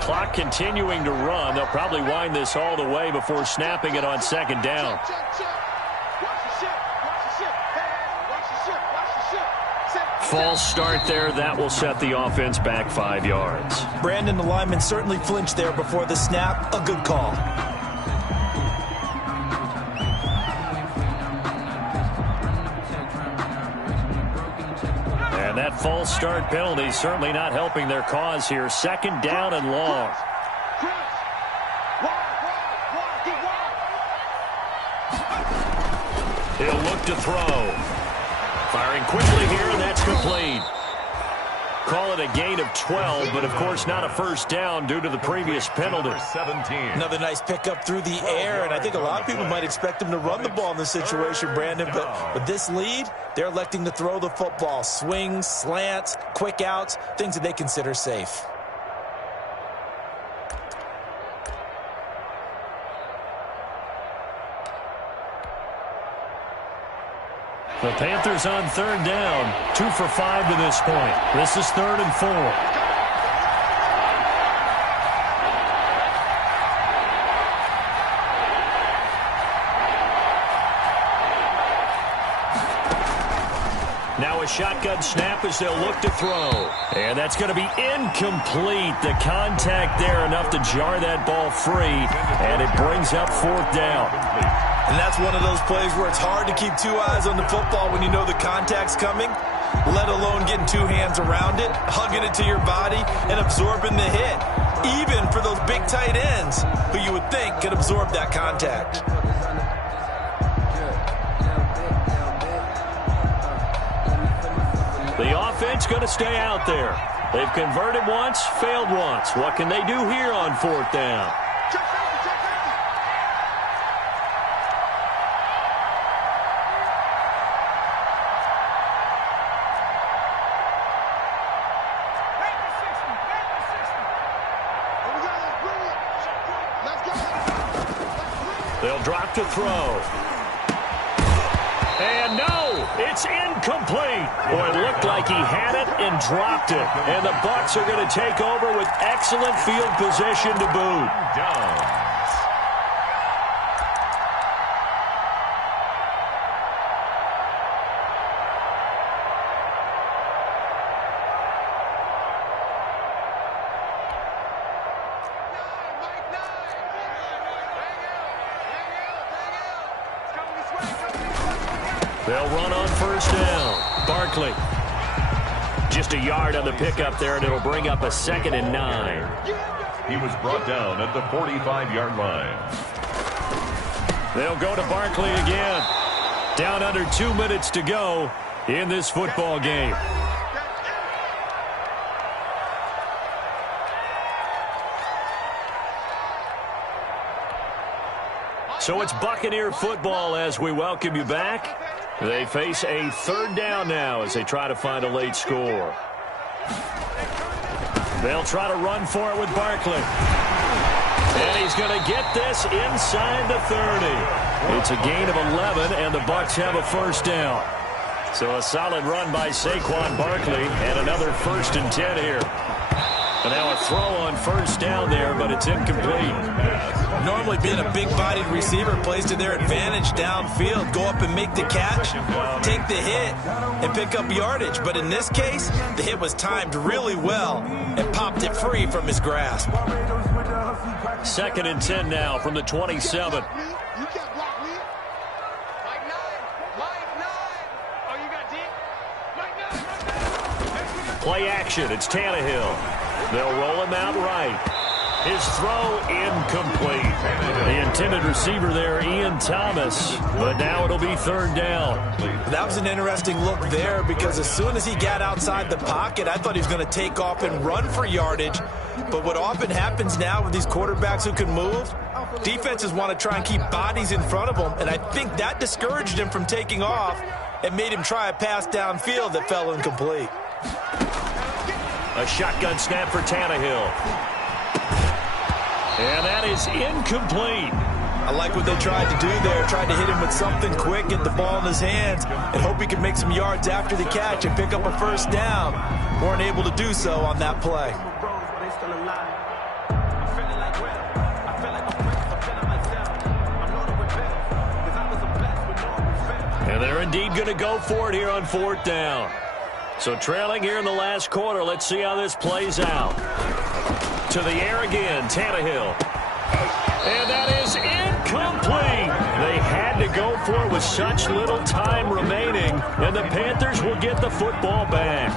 Clock continuing to run. They'll probably wind this all the way before snapping it on 2nd down. False start there. That will set the offense back 5 yards. Brandon, the lineman certainly flinched there before the snap. A good call. And that false start penalty certainly not helping their cause here. 2nd down and long. He'll look to throw. Firing quickly here, and that's complete. Call it a gain of 12, but of course not a first down due to the previous penalty. 17. Another nice pickup through the air, and I think a lot of people might expect him to run the ball in this situation, Brandon, but with this lead, they're electing to throw the football. Swings, slants, quick outs, things that they consider safe. The Panthers on 3rd down. 2 for 5 to this point. This is 3rd and 4. Now a shotgun snap as they'll look to throw. And that's going to be incomplete. The contact there enough to jar that ball free. And it brings up 4th down. And that's one of those plays where it's hard to keep 2 eyes on the football when you know the contact's coming, let alone getting 2 hands around it, hugging it to your body, and absorbing the hit, even for those big tight ends who you would think could absorb that contact. The offense going to stay out there. They've converted once, failed once. What can they do here on 4th down? They'll drop to throw. And no, it's incomplete. Boy, it looked like he had it and dropped it. And the Bucs are going to take over with excellent field position to boot. They'll run on 1st down. Barkley. Just a yard on the pickup there, and it'll bring up a 2nd and 9. He was brought down at the 45-yard line. They'll go to Barkley again. Down under 2 minutes to go in this football game. So it's Buccaneer football as we welcome you back. They face a 3rd down now as they try to find a late score. They'll try to run for it with Barkley. And he's going to get this inside the 30. It's a gain of 11, and the Bucs have a 1st down. So a solid run by Saquon Barkley, and another 1st and 10 here. And now a throw on 1st down there, but it's incomplete. Normally being a big-bodied receiver plays to their advantage downfield. Go up and make the catch, take the hit, and pick up yardage. But in this case, the hit was timed really well and popped it free from his grasp. 2nd and 10 now from the 27. You can't block me. Mike 9. Oh, you got deep? Mike 9. Play action. It's Tannehill. They'll roll him out right. His throw incomplete. The intended receiver there, Ian Thomas. But now it'll be 3rd down. That was an interesting look there because as soon as he got outside the pocket, I thought he was going to take off and run for yardage. But what often happens now with these quarterbacks who can move, defenses want to try and keep bodies in front of them. And I think that discouraged him from taking off and made him try a pass downfield that fell incomplete. A shotgun snap for Tannehill. And that is incomplete. I like what they tried to do there. Tried to hit him with something quick, get the ball in his hands, and hope he can make some yards after the catch and pick up a 1st down. Weren't able to do so on that play. And they're indeed going to go for it here on 4th down. So trailing here in the last quarter. Let's see how this plays out. To the air again, Tannehill. And that is incomplete. They had to go for it with such little time remaining, and the Panthers will get the football back.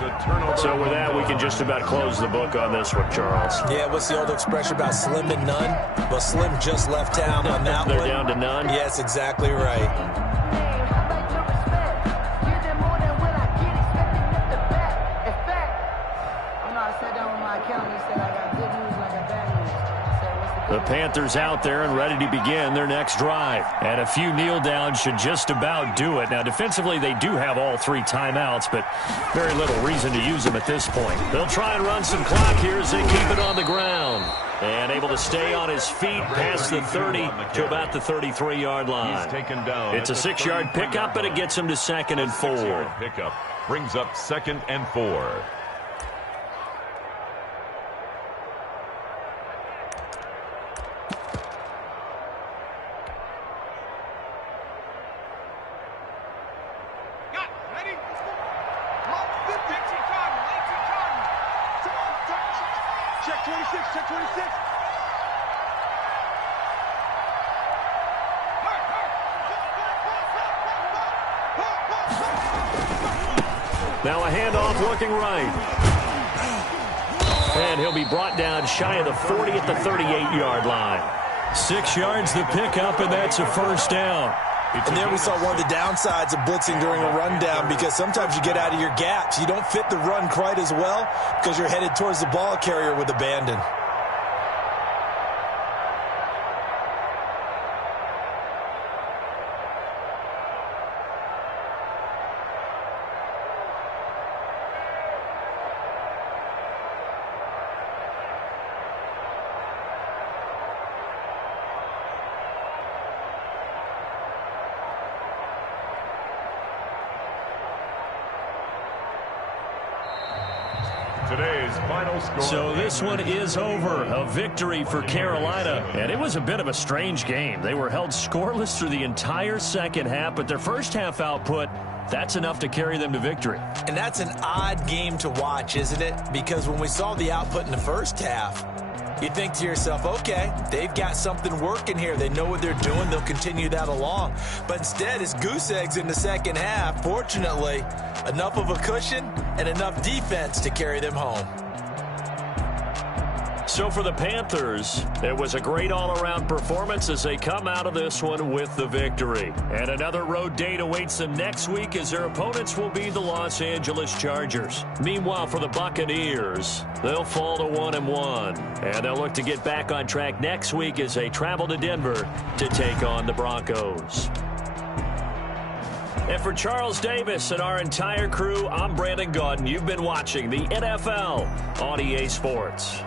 So with that, we can just about close the book on this one, Charles. Yeah, what's the old expression about slim and none? Well, Slim just left town on that one. They're down to none? Yes, exactly right. The Panthers out there and ready to begin their next drive. And a few kneel downs should just about do it. Now, defensively, they do have all 3 timeouts, but very little reason to use them at this point. They'll try and run some clock here as they keep it on the ground. And able to stay on his feet past the 30 to about the 33-yard line. It's a 6-yard pickup, and it gets him to 2nd and 4. Pickup brings up 2nd and 4. Check 26. Now a handoff looking right. And he'll be brought down shy of the 40 at the 38-yard line. 6 yards the pickup, and that's a 1st down. And there we saw one of the downsides of blitzing during a rundown, because sometimes you get out of your gaps. You don't fit the run quite as well because you're headed towards the ball carrier with abandon. Today's final score. So this one is over. A victory for Carolina. And it was a bit of a strange game. They were held scoreless through the entire second half, but their first half output, that's enough to carry them to victory. And that's an odd game to watch, isn't it? Because when we saw the output in the first half, you think to yourself, okay, they've got something working here. They know what they're doing. They'll continue that along. But instead, it's goose eggs in the second half. Fortunately, enough of a cushion and enough defense to carry them home. So for the Panthers, it was a great all-around performance as they come out of this one with the victory. And another road date awaits them next week as their opponents will be the Los Angeles Chargers. Meanwhile, for the Buccaneers, they'll fall to 1-1. And they'll look to get back on track next week as they travel to Denver to take on the Broncos. And for Charles Davis and our entire crew, I'm Brandon Gaudin. You've been watching the NFL on EA Sports.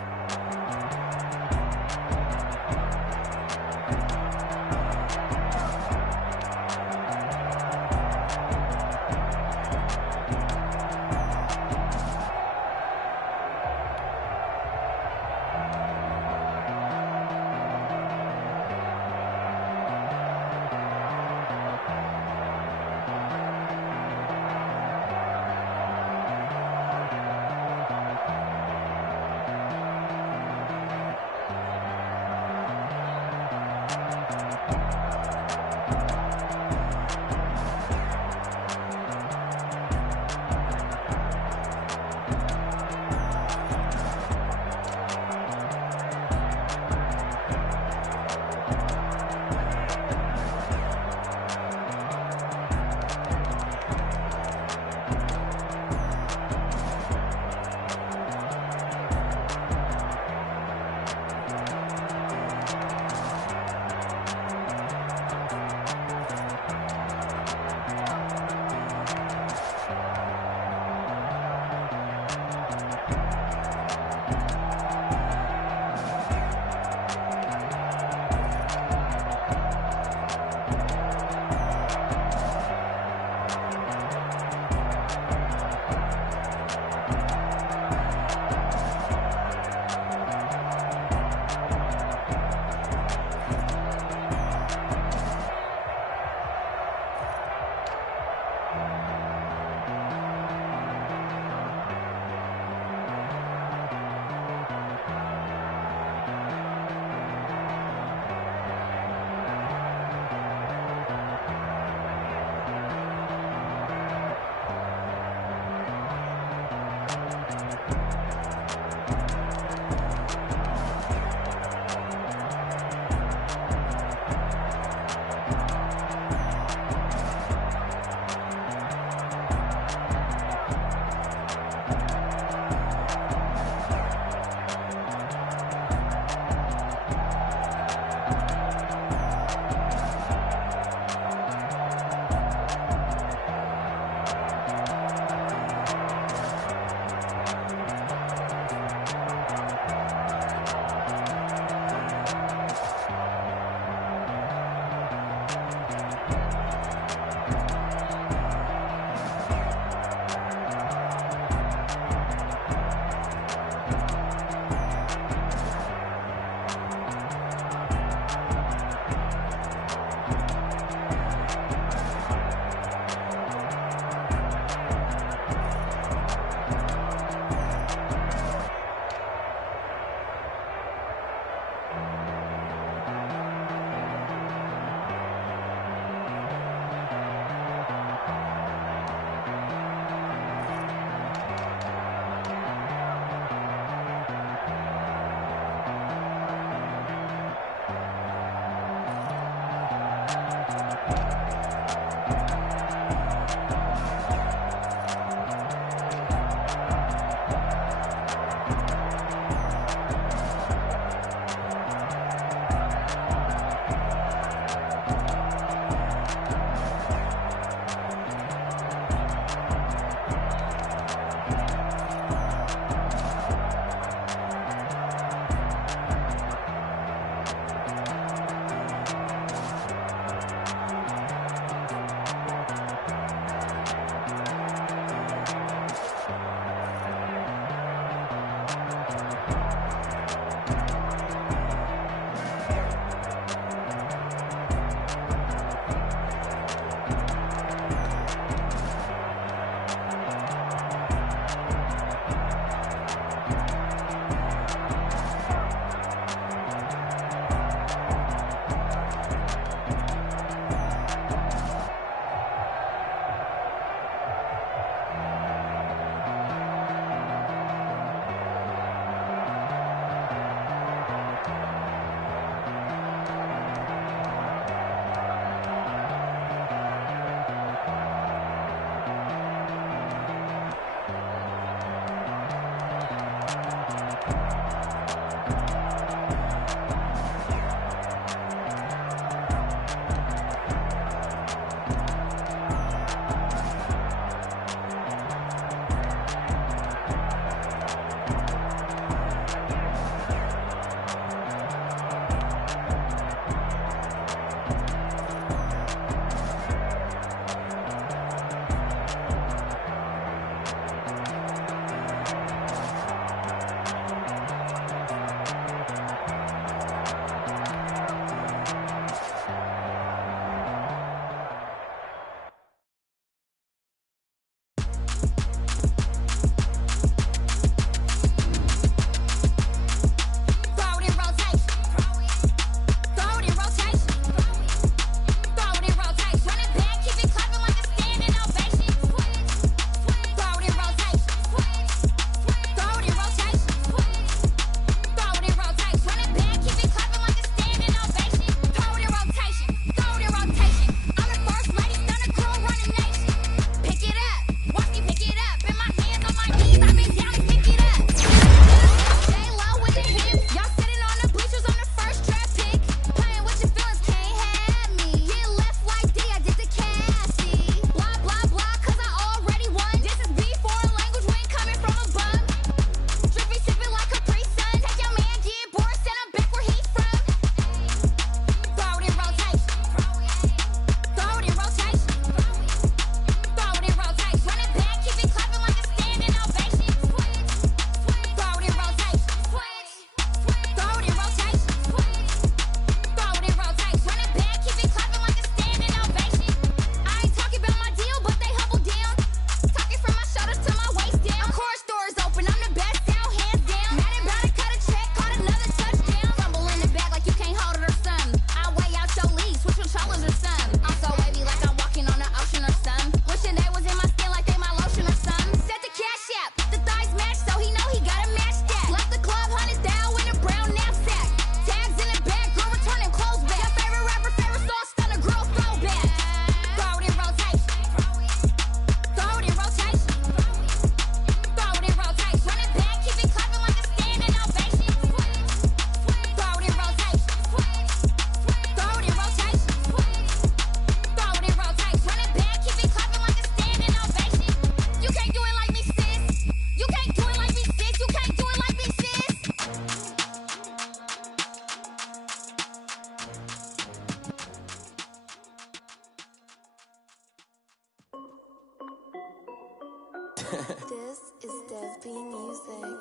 This is Dev B Music.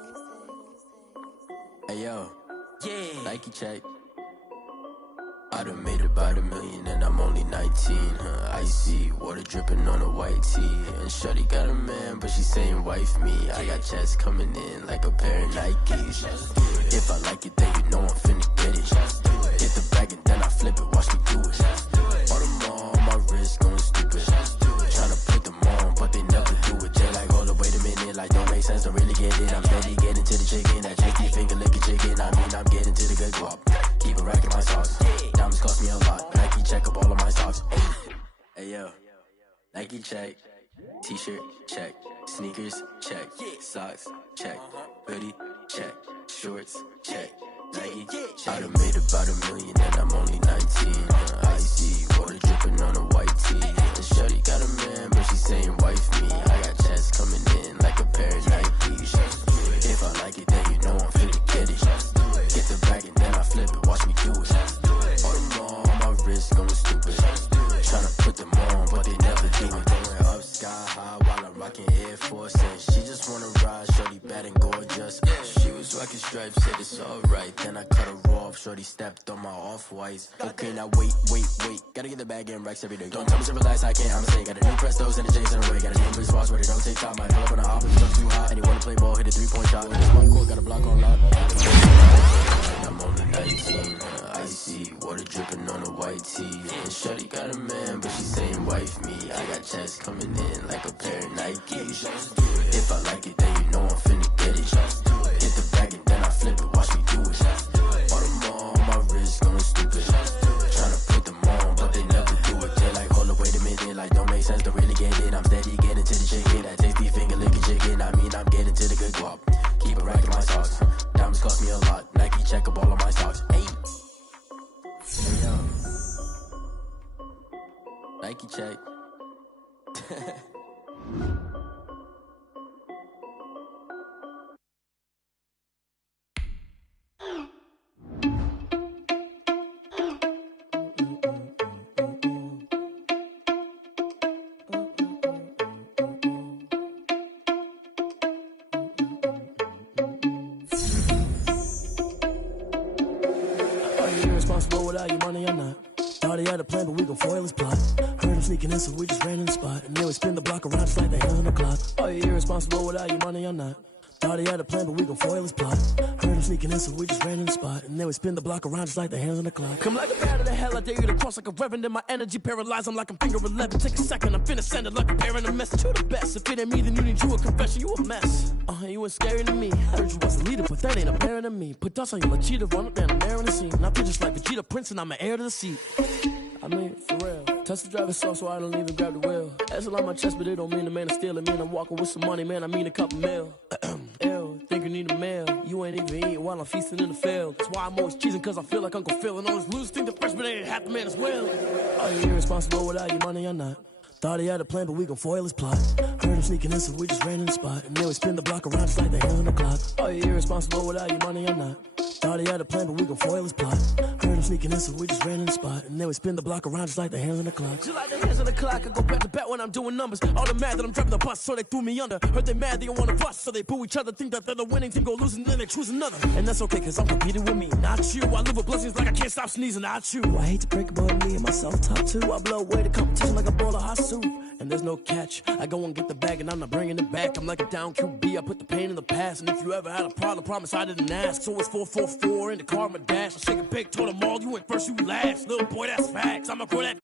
Hey yo, yeah, Nike check. I done made about $1 million and I'm only 19, icy, water dripping on a white tee. And shorty got a man, but she saying wife me. I got checks coming in like a pair of Nikes. If I like it, then you know I'm finna get it. Hit the bag and then I flip it, watch me do it. All them on my wrist going stupid. Tryna put them on, but they never do it. They like, hold up, wait a minute, like don't make sense, don't really get it. I'm steady getting to the chicken, that tricky finger licking chicken. I mean, I'm getting to the good guap. Keep a rack in my socks. Diamonds cost me a lot. Nike check up all of my socks. Hey yo, Nike check. T-shirt check. Sneakers check. Socks check. Hoodie check. Shorts check. Nike I done made about $1 million and I'm only 19. Icy water dripping on a white tee. And shorty got a man, but she saying wife me. I got checks coming in like a pair of Nikes. If I like it, then you know I'm finna get it. Get the bag and then I flip it, watch me do it. All them on my wrist going stupid. Tryna put them on, but they never do it. Going up sky high while I'm rocking Air Force. And she just wanna ride, shorty bad and gorgeous. She was rocking stripes, said it's alright. Then I cut her off, shorty stepped on my off-whites. Okay, now wait. Gotta get the bag and racks every day. Don't tell me to relax, I can't, I'm saying. Got a new Prestos and a J's in a way. Got a new Chris Foss, but it don't take time. Might pull up on the hop if it looks too hot. And you wanna play ball, hit a 3-point shot. This one court, got a block on lock. I'm only 19, icy, water dripping on a white tee. And shorty got a man, but she saying wife me. I got checks coming in like a pair of Nikes. If I like it, then you know I'm finna get it. Hit the bag and then I flip it, watch me do it. All them on my wrist going stupid. Tryna put them on, but they never do it. They like, hold up, wait a minute, like don't make sense, don't really get it. I'm steady getting to the chicken, that tasty finger licking chicken. I mean, I'm getting to the good guap. Keep a rack in my socks. Diamonds cost me a lot. Nike check up all of my socks. Hey yo, Nike check. Irresponsible without your money or not. Thought he had a plan, but we gon' foil his plot. Heard him sneaking in, so we just ran in the spot. And then we spin the block around just like the hands on the clock. Are you irresponsible without your money or not? Thought he had a plan, but we gon' foil his plot. Heard him sneaking in, so we just ran in the spot. And then we spin the block around just like the hands on the clock. Come like a bat of the hell, I dare you to cross like a reverend. And my energy paralyzed, I'm like I'm finger 11. Take a second, I'm finna send it like a parent a message to the best. If it ain't me, then you need you a confession, you a mess. You ain't scary to me. I heard you was a leader, but that ain't apparent to me. Put dust on you like cheetah, run up down the air in the scene. I feel just like Vegeta Prince and I'm an heir to the seat. I mean, for real. Touch the driver's soft, so I don't even grab the wheel. That's a lot on my chest, but it don't mean the man is stealing. Man, I'm walking with some money, man, I mean a couple mil. Ew, think you need a meal. You ain't even eating while I'm feasting in the field. That's why I'm always cheesing, cause I feel like Uncle Phil. And all those losers think the freshman ain't half the man as well. Are you irresponsible without your money or not? Thought he had a plan, but we gon' foil his plot. Heard him sneaking in, so we just ran in the spot. And then we spin the block around just like the hands on the clock. Are you irresponsible without your money or not? Thought he had a plan, but we gon' foil his plot. Heard him sneaking in, so we just ran in the spot. And then we spin the block around just like the hands on the clock. Just like the hands on the clock, I go back to back when I'm doing numbers. All the mad that I'm driving the bus, so they threw me under. Heard they mad, they don't wanna bust, so they boo each other. Think that they're the winning team, go losing, then they choose another. And that's okay, cause I'm competing with me, not you. I live with blessings like I can't stop sneezing, not you. I hate to break it, but me and myself top two. I blow away the competition like a bowl of hot soup. And there's no catch. I go and get the bag and I'm not bringing it back. I'm like a down QB, I put the pain in the past. And if you ever had a problem, promise I didn't ask. So it's 444 in the car, my dash. I shake a big, told them all, you went first, you last. Little boy, that's facts. I'ma grow that